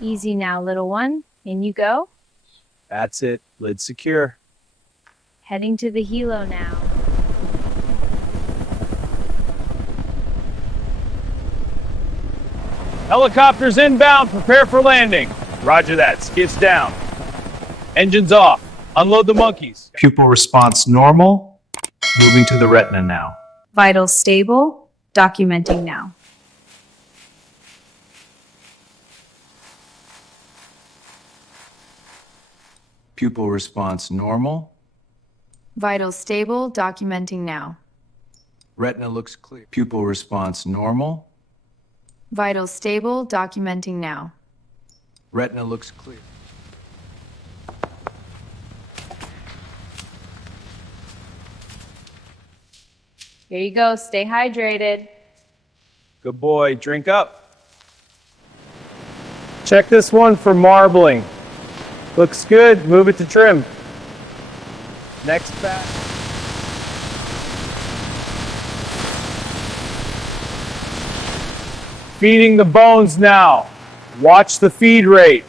Easy now, little one. In you go. That's it. Lid secure. Heading to the helo now. Helicopters inbound. Prepare for landing. Roger that. Skids down. Engines off. Unload the monkeys. Pupil response normal. Moving to the retina now. Vitals stable. Documenting now. Pupil response normal. Vitals stable. Documenting now. Retina looks clear. Pupil response normal. Vitals stable. Documenting now. Retina looks clear. Here you go. Stay hydrated. Good boy. Drink up. Check this one for marbling. Looks good. Move it to trim. Next batch. Feeding the bones now. Watch the feed rate.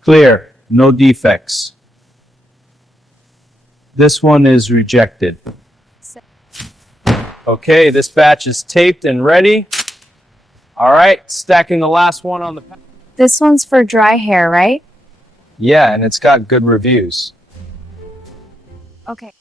Clear. No defects. This one is rejected. Okay, this batch is taped and ready. All right, stacking the last one on the... This one's for dry hair, right? Yeah, and it's got good reviews. Okay.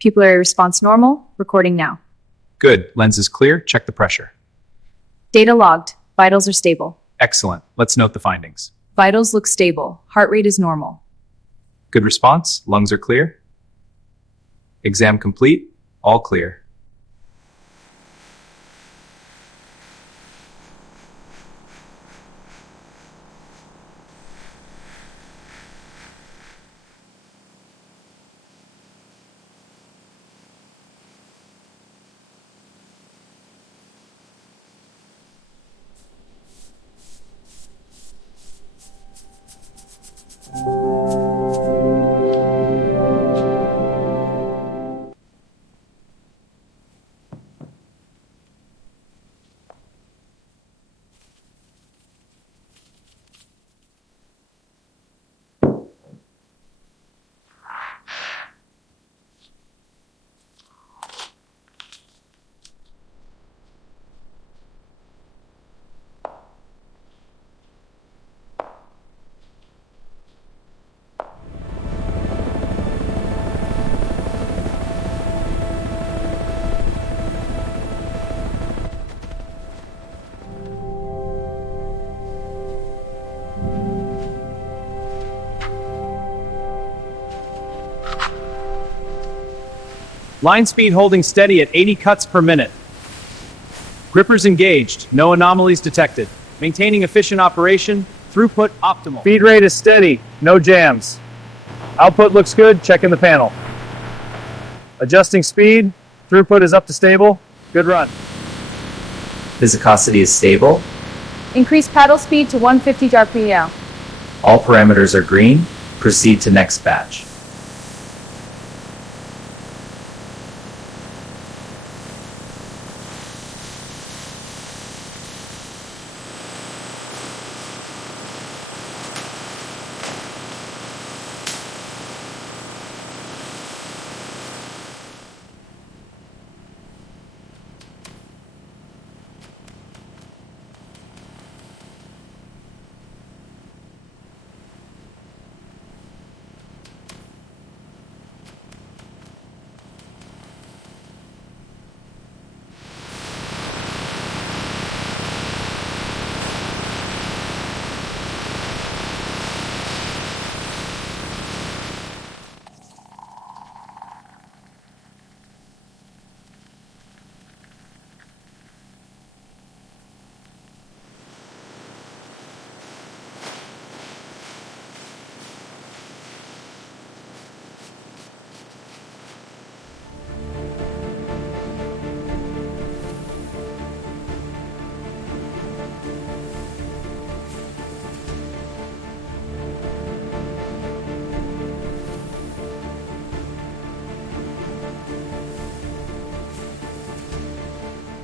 Pupillary response normal. Recording now. Good. Lens is clear. Check the pressure. Data logged. Vitals are stable. Excellent. Let's note the findings. Vitals look stable. Heart rate is normal. Good response. Lungs are clear. Exam complete. All clear. Line speed holding steady at 80 cuts per minute. Grippers engaged, no anomalies detected. Maintaining efficient operation, throughput optimal. Feed rate is steady, no jams. Output looks good, checking the panel. Adjusting speed, throughput is up to stable, good run. Viscosity is stable. Increase paddle speed to 150 RPM. All parameters are green. Proceed to next batch.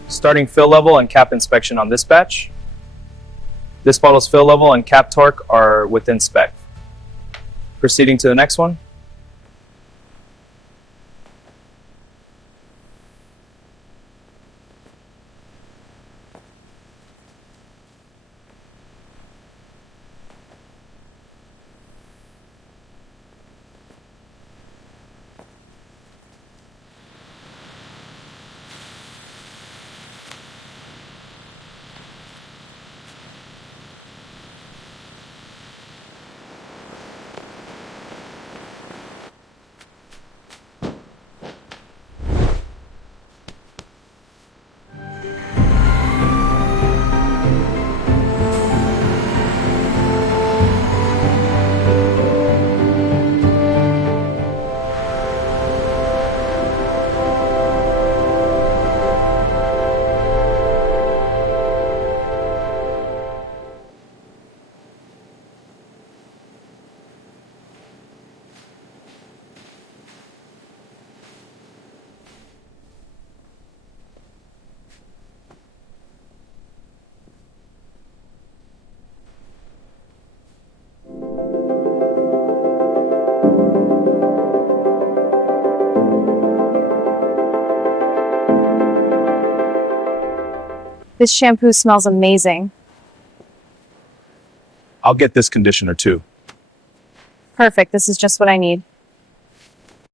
Starting fill level and cap inspection on this batch. This bottle's fill level and cap torque are within spec. Proceeding to the next one. This shampoo smells amazing. I'll get this conditioner too. Perfect, this is just what I need.